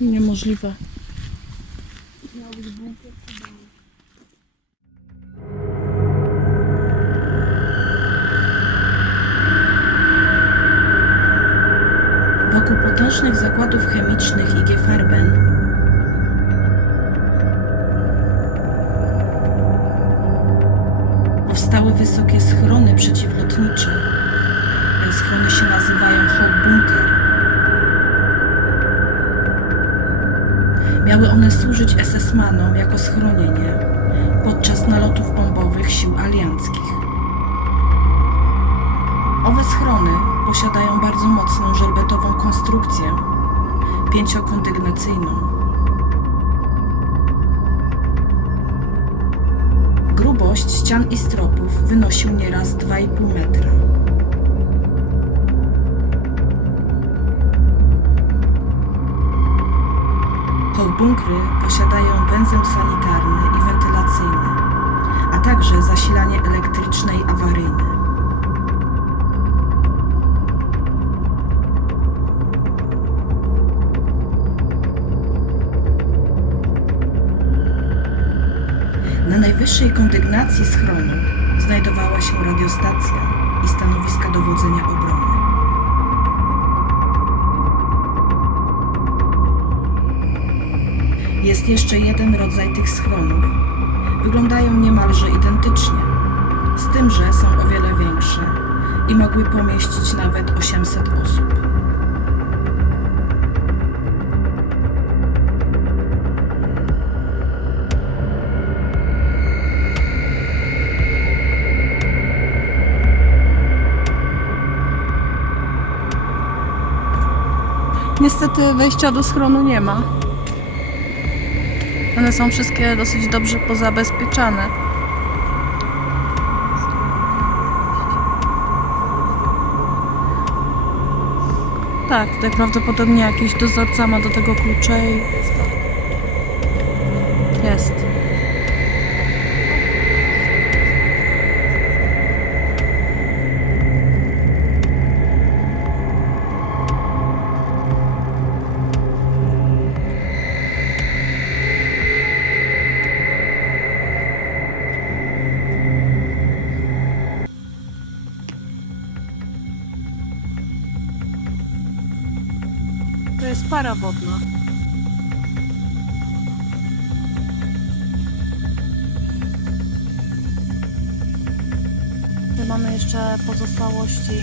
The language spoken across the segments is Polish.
Niemożliwe. Wokół potężnych zakładów chemicznych IG Farben powstały wysokie schrony przeciwlotnicze. Schrony się nazywają Hochbunker. Miały one służyć SS-manom jako schronienie podczas nalotów bombowych sił alianckich. Owe schrony posiadają bardzo mocną żelbetową konstrukcję, pięciokondygnacyjną. Grubość ścian i stropów wynosił nieraz 2,5 metra. Hochbunkry posiadają węzeł sanitarny i wentylacyjny, a także zasilanie elektryczne i awaryjne. Na najwyższej kondygnacji schronu znajdowała się radiostacja i stanowiska dowodzenia obrony. Jest jeszcze jeden rodzaj tych schronów. Wyglądają niemalże identycznie, z tym, że są o wiele większe i mogły pomieścić nawet 800 osób. Niestety wejścia do schronu nie ma. One są wszystkie dosyć dobrze pozabezpieczane. Tak, tutaj prawdopodobnie jakiś dozorca ma do tego klucze i jest. To jest para wodna. Tu mamy jeszcze pozostałości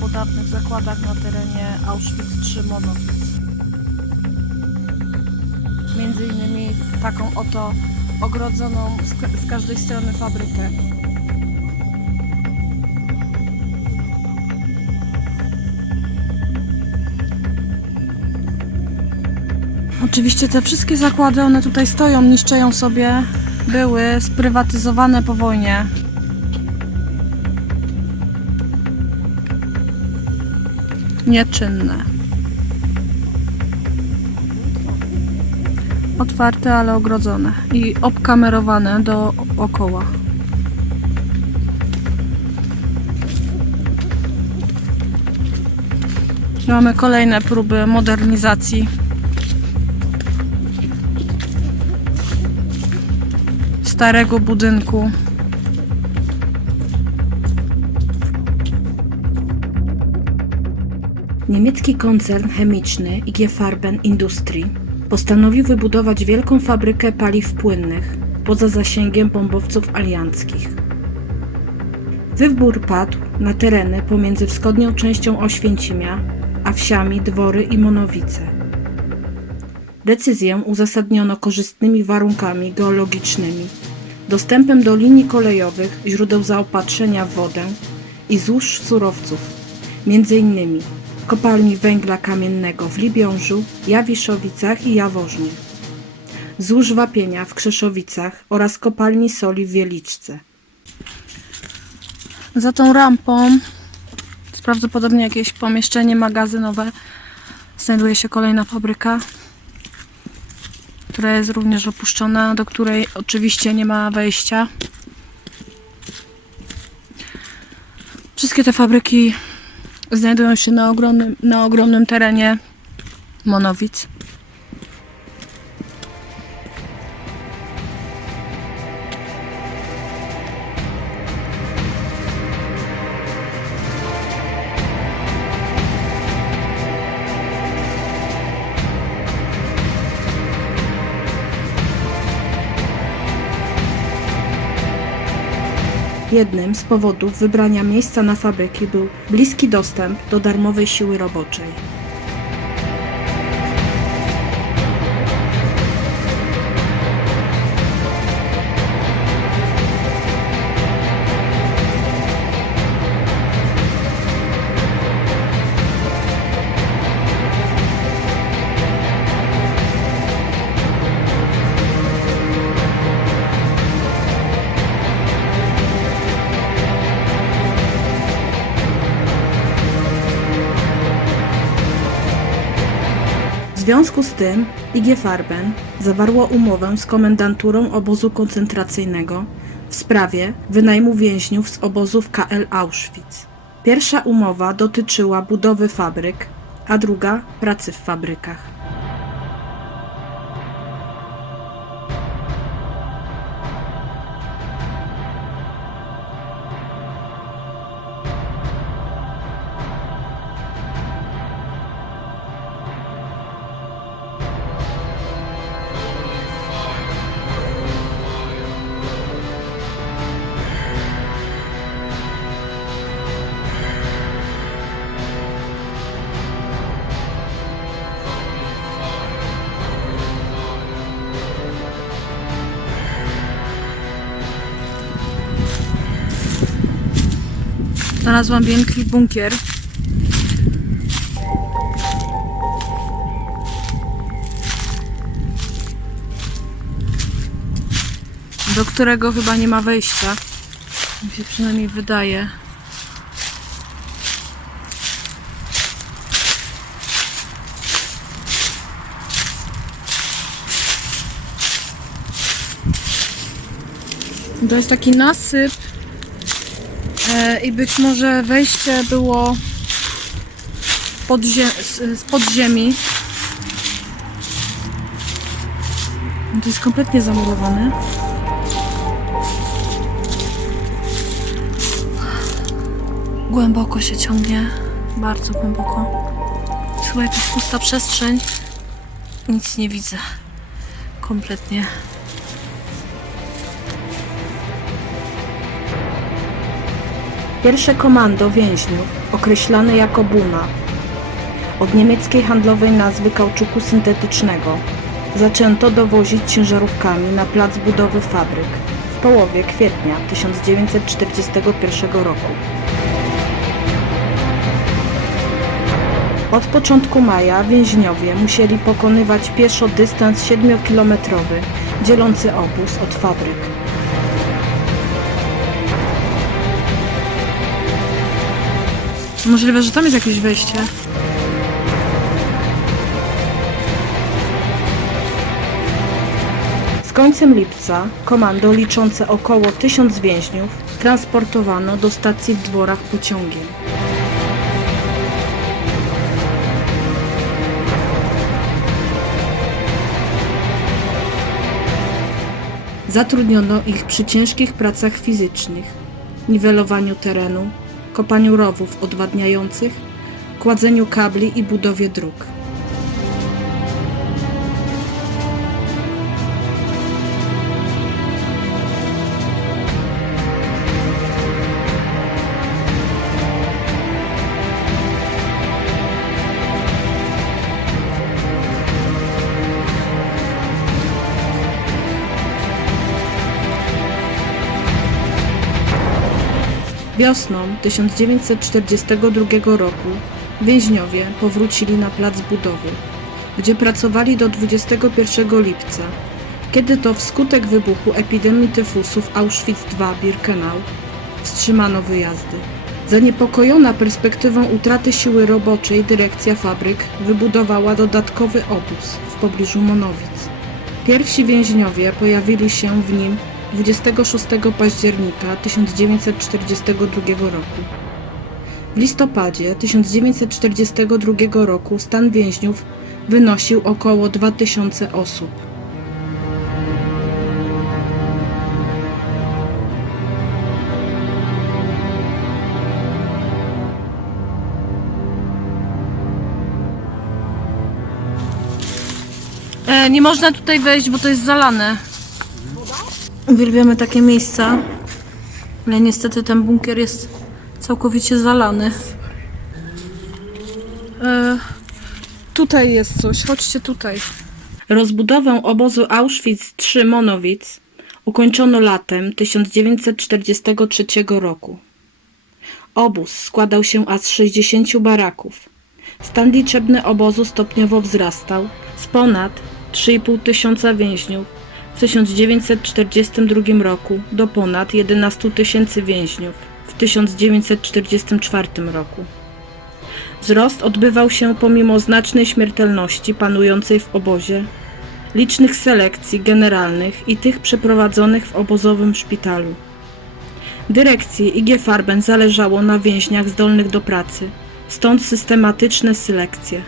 po dawnych zakładach na terenie Auschwitz-Monowitz. Między innymi taką oto ogrodzoną z każdej strony fabrykę. Oczywiście te wszystkie zakłady, one tutaj stoją, niszczeją sobie, były sprywatyzowane po wojnie. Nieczynne. Otwarte, ale ogrodzone i obkamerowane dookoła. Mamy kolejne próby modernizacji starego budynku. Niemiecki koncern chemiczny IG Farben Industrie postanowił wybudować wielką fabrykę paliw płynnych poza zasięgiem bombowców alianckich. Wybór padł na tereny pomiędzy wschodnią częścią Oświęcimia a wsiami Dwory i Monowice. Decyzję uzasadniono korzystnymi warunkami geologicznymi, dostępem do linii kolejowych, źródeł zaopatrzenia w wodę i złóż surowców, m.in. kopalni węgla kamiennego w Libiążu, Jawiszowicach i Jaworznie, złóż wapienia w Krzeszowicach oraz kopalni soli w Wieliczce. Za tą rampą jest prawdopodobnie jakieś pomieszczenie magazynowe. Znajduje się kolejna fabryka, która jest również opuszczona, do której oczywiście nie ma wejścia. Wszystkie te fabryki znajdują się na ogromnym terenie Monowic. Jednym z powodów wybrania miejsca na fabryki był bliski dostęp do darmowej siły roboczej. W związku z tym IG Farben zawarło umowę z komendanturą obozu koncentracyjnego w sprawie wynajmu więźniów z obozów KL Auschwitz. Pierwsza umowa dotyczyła budowy fabryk, a druga pracy w fabrykach. Znalazłam wielki bunkier. Do którego chyba nie ma wejścia. Mi się przynajmniej wydaje. To jest taki nasyp. I być może wejście było z podziemi. To jest kompletnie zamurowane. Głęboko się ciągnie. Bardzo głęboko. Jest chyba jakaś pusta przestrzeń. Nic nie widzę. Kompletnie. Pierwsze komando więźniów, określane jako Buna, od niemieckiej handlowej nazwy kauczuku syntetycznego, zaczęto dowozić ciężarówkami na plac budowy fabryk w połowie kwietnia 1941 roku. Od początku maja więźniowie musieli pokonywać pieszo dystans 7-kilometrowy, dzielący obóz od fabryk. Możliwe, że tam jest jakieś wejście. Z końcem lipca komando liczące około 1000 więźniów transportowano do stacji w Dworach pociągiem. Zatrudniono ich przy ciężkich pracach fizycznych, niwelowaniu terenu, kopaniu rowów odwadniających, kładzeniu kabli i budowie dróg. Wiosną 1942 roku więźniowie powrócili na plac budowy, gdzie pracowali do 21 lipca, kiedy to wskutek wybuchu epidemii tyfusu w Auschwitz-II-Birkenau wstrzymano wyjazdy. Zaniepokojona perspektywą utraty siły roboczej dyrekcja fabryk wybudowała dodatkowy obóz w pobliżu Monowic. Pierwsi więźniowie pojawili się w nim 26 października 1942 roku. W listopadzie 1942 roku stan więźniów wynosił około 2000 osób. Nie można tutaj wejść, bo to jest zalane. Uwielbiamy takie miejsca, ale niestety ten bunkier jest całkowicie zalany. Tutaj jest coś, chodźcie tutaj. Rozbudowę obozu Auschwitz III Monowitz ukończono latem 1943 roku. Obóz składał się aż z 60 baraków. Stan liczebny obozu stopniowo wzrastał z ponad 3,5 tysiąca więźniów w 1942 roku do ponad 11 tysięcy więźniów w 1944 roku. Wzrost odbywał się pomimo znacznej śmiertelności panującej w obozie, licznych selekcji generalnych i tych przeprowadzonych w obozowym szpitalu. Dyrekcji IG Farben zależało na więźniach zdolnych do pracy, stąd systematyczne selekcje.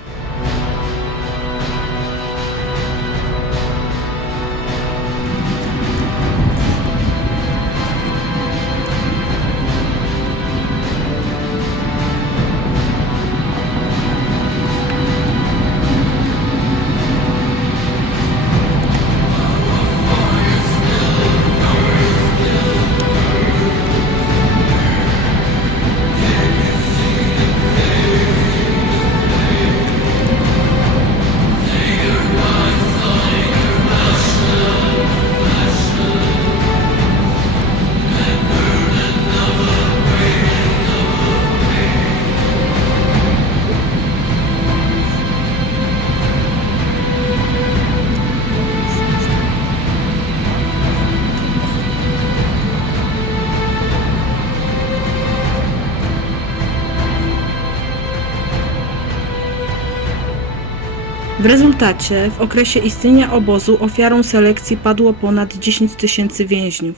W rezultacie w okresie istnienia obozu ofiarą selekcji padło ponad 10 tysięcy więźniów,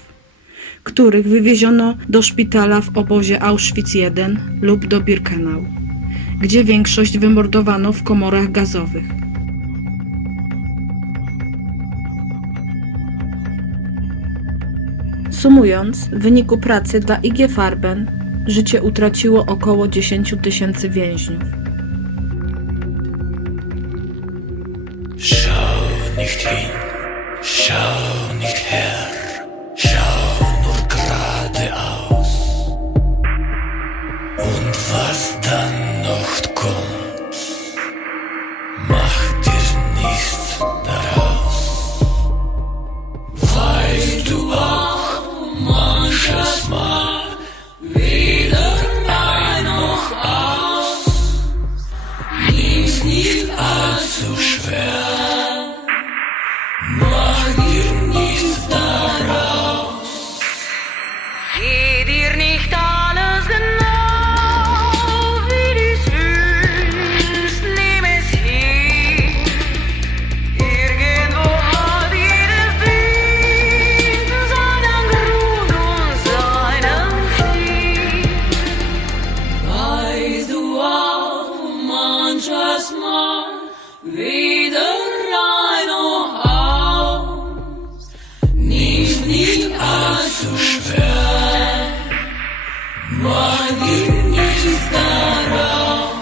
których wywieziono do szpitala w obozie Auschwitz I lub do Birkenau, gdzie większość wymordowano w komorach gazowych. Sumując, w wyniku pracy dla IG Farben życie utraciło około 10 tysięcy więźniów. Schau nicht hin, schau nicht her, schau nur geradeaus. Und was dann noch kommt, mach dir nichts daraus. Weißt du auch manches Mal wieder ein noch aus, nimm's nicht allzu schwer. Mach dir nichts daraus. Geh dir nicht alles genau, wie du's wünschst, nimm es hin. Irgendwo hat jeder Wind seinen Grund und seinen Sinn. Weißt du auch manches Mal wieder ein und aus, nimm's nicht allzu schwer, mach dir nichts daraus.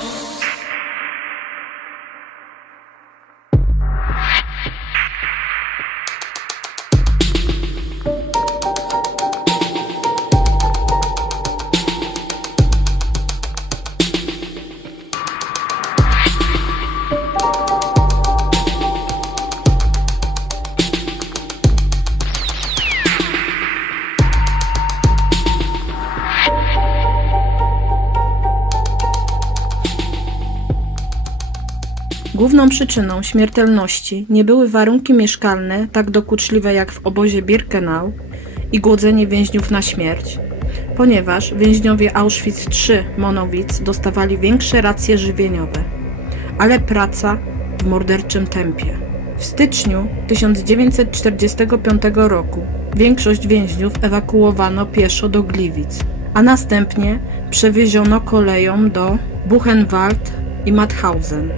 Główną przyczyną śmiertelności nie były warunki mieszkalne tak dokuczliwe jak w obozie Birkenau i głodzenie więźniów na śmierć, ponieważ więźniowie Auschwitz III Monowitz dostawali większe racje żywieniowe, ale praca w morderczym tempie. W styczniu 1945 roku większość więźniów ewakuowano pieszo do Gliwic, a następnie przewieziono koleją do Buchenwald i Mauthausen.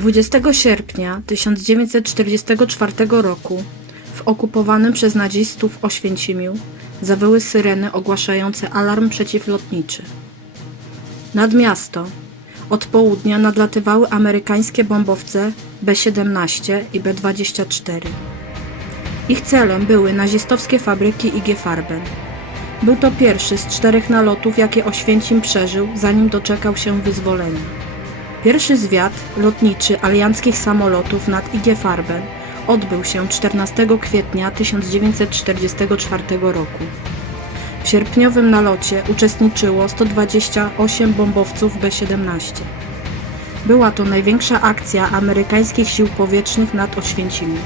20 sierpnia 1944 roku w okupowanym przez nazistów Oświęcimiu zawyły syreny ogłaszające alarm przeciwlotniczy. Nad miasto od południa nadlatywały amerykańskie bombowce B-17 i B-24. Ich celem były nazistowskie fabryki IG Farben. Był to pierwszy z 4 nalotów, jakie Oświęcim przeżył, zanim doczekał się wyzwolenia. Pierwszy zwiat lotniczy alianckich samolotów nad IG Farben odbył się 14 kwietnia 1944 roku. W sierpniowym nalocie uczestniczyło 128 bombowców B-17. Była to największa akcja amerykańskich sił powietrznych nad Oświęcimiem.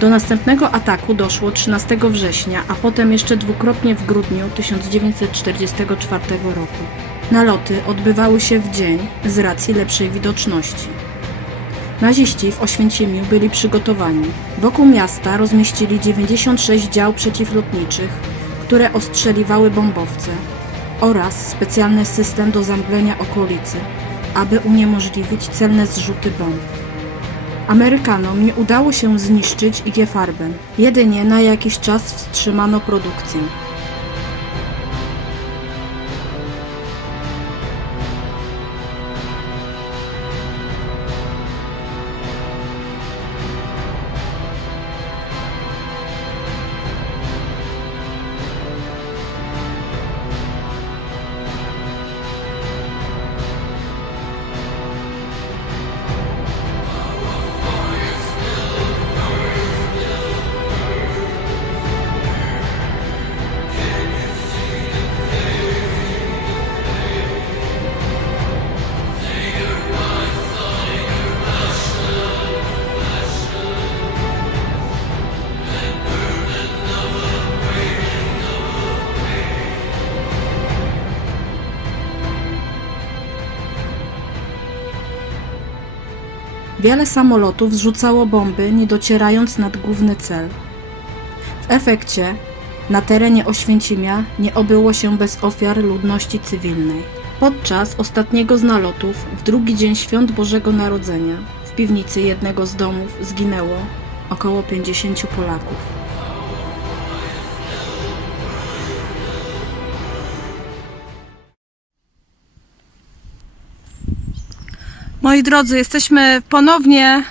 Do następnego ataku doszło 13 września, a potem jeszcze dwukrotnie w grudniu 1944 roku. Naloty odbywały się w dzień z racji lepszej widoczności. Naziści w Oświęcimiu byli przygotowani. Wokół miasta rozmieścili 96 dział przeciwlotniczych, które ostrzeliwały bombowce oraz specjalny system do zamglenia okolicy, aby uniemożliwić celne zrzuty bomb. Amerykanom nie udało się zniszczyć IG Farben, jedynie na jakiś czas wstrzymano produkcję. Wiele samolotów zrzucało bomby, nie docierając nad główny cel. W efekcie na terenie Oświęcimia nie obyło się bez ofiar ludności cywilnej. Podczas ostatniego z nalotów, w drugi dzień Świąt Bożego Narodzenia, w piwnicy jednego z domów zginęło około 50 Polaków. Moi drodzy, jesteśmy ponownie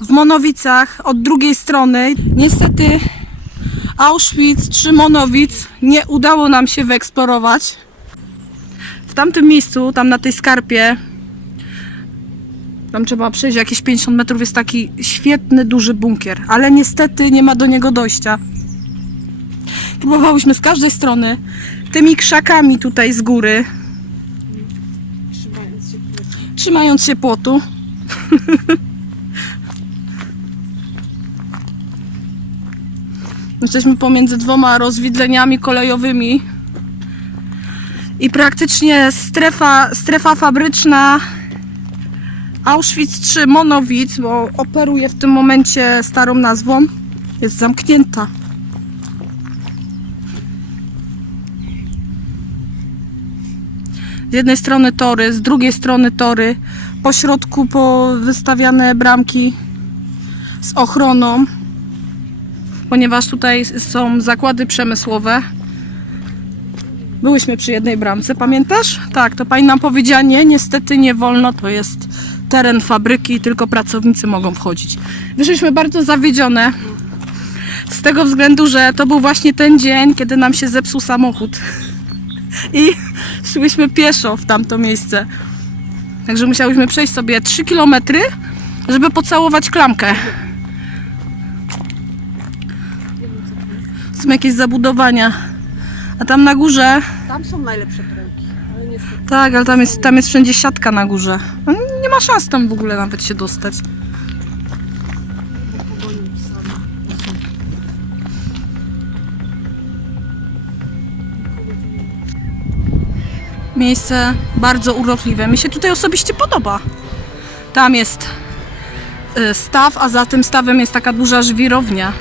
w Monowicach od drugiej strony. Niestety Auschwitz czy Monowic nie udało nam się wyeksplorować. W tamtym miejscu, tam na tej skarpie, tam trzeba przejść jakieś 50 metrów, jest taki świetny, duży bunkier, ale niestety nie ma do niego dojścia. Próbowałyśmy z każdej strony, tymi krzakami tutaj z góry, trzymając się płotu. Jesteśmy pomiędzy 2 rozwidleniami kolejowymi i praktycznie strefa fabryczna Auschwitz czy Monowic, bo operuje w tym momencie starą nazwą, jest zamknięta. Z jednej strony tory, z drugiej strony tory, po środku powystawiane bramki z ochroną, ponieważ tutaj są zakłady przemysłowe. Byłyśmy przy jednej bramce, pamiętasz? Tak, to pani nam powiedziała, nie, niestety nie wolno, to jest teren fabryki i tylko pracownicy mogą wchodzić. Wyszliśmy bardzo zawiedzione z tego względu, że to był właśnie ten dzień, kiedy nam się zepsuł samochód. I szłyśmy pieszo w tamto miejsce. Także musiałyśmy przejść sobie 3 km, żeby pocałować klamkę. Są jakieś zabudowania. A tam na górze... Tam są najlepsze perełki, ale niestety. Tak, ale tam jest wszędzie siatka na górze. No, nie ma szans tam w ogóle nawet się dostać. Miejsce bardzo urokliwe. Mi się tutaj osobiście podoba. Tam jest staw, a za tym stawem jest taka duża żwirownia.